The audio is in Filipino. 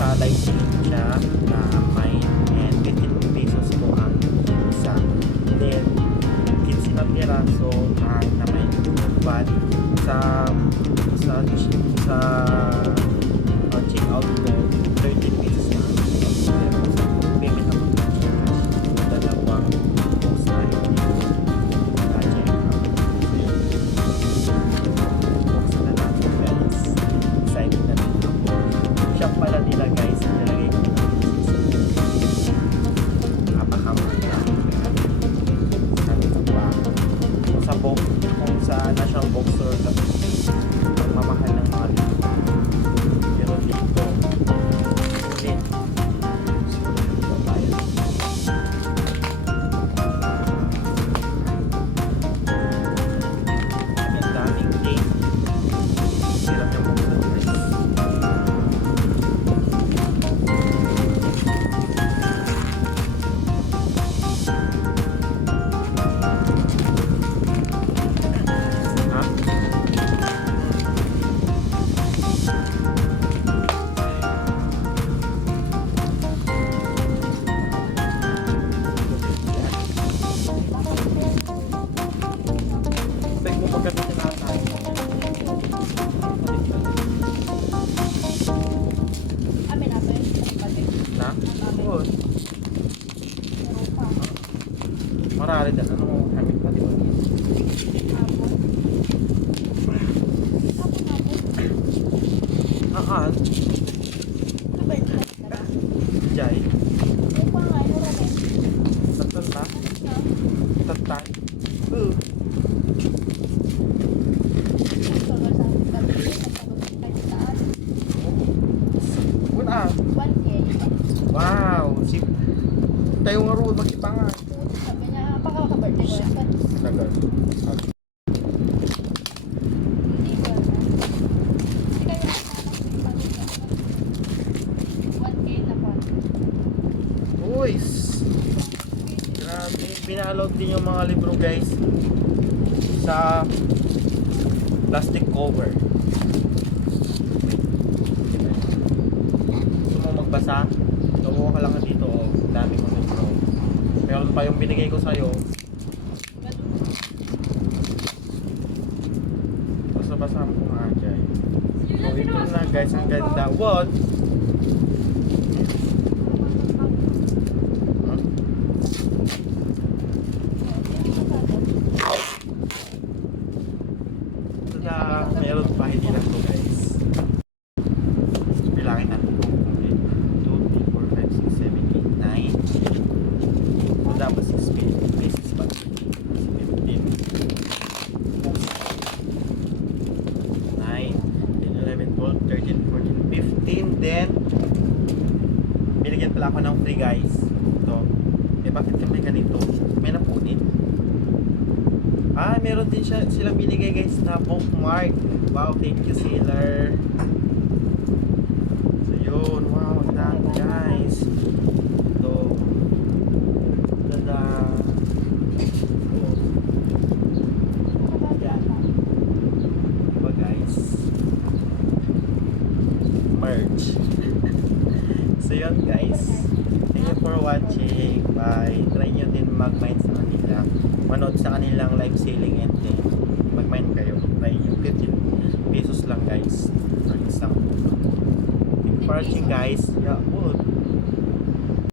Nasa live stream siya na mine and 15 pesos po ang isa. Then 15 na piraso ang na-mine. But sa check out ko 13 pesos na pero payment ako ng Gcash dalawang post na yun check out post na lang guys. Excited na rin ako. Shop pala nila guys, nilagay ko napakamura sabi ko ba kung sa National Bookstore ang mamahal ng mga dito pero dito ulit so tayo ang daming game hirap yung buksan guys. Tek mo pagkatitin na tayo. Amin apa yun? Na? Oo. Marami na ano kami pa di ba? Aan? Jay. Tatanta? Tatay? Wala. Wow, si tayo nga roon mag-ipangan. Sabi niya, pagkaka-birthday ko yan. Tagal. Hindi ko alam. Hindi kaya nakakapagpagpag 1K na po. Uy! Grabe, pinaload din yung mga libro guys sa plastic cover. Gusto mo magbasa? Tumo ka lang dito, oh. Dami mong libro. Meron pa yung binigay ko sa'yo. Basa-basa mo nga dyan. So ito na guys, ang ganda. What? Kaya meron pa, hindi lang to guys. Bilangin natin kung 2, 3, 4, 5, 6, 7, 8, 9. O dapat 6 pesos pa. 15. 9, 10, 11, 12, 13, 14, 15. Then, binigyan pala ako ng free guys. Ito. Eh bakit kami ganito? May napunit. Meron din silang binigay guys na bookmark. Wow, thank you Sailor. So yun, wow, dami guys. Ito. Tada. Oh. Yan. Diba guys? Merch. So yun guys. Thank you for watching. Bye. Try nyo din mag-mine sa kanila. Manood sa kanilang live selling and then mag-mine kayo. Try nyo. 15 pesos lang guys. Sa isang. Thank you for watching guys. Yeah, good.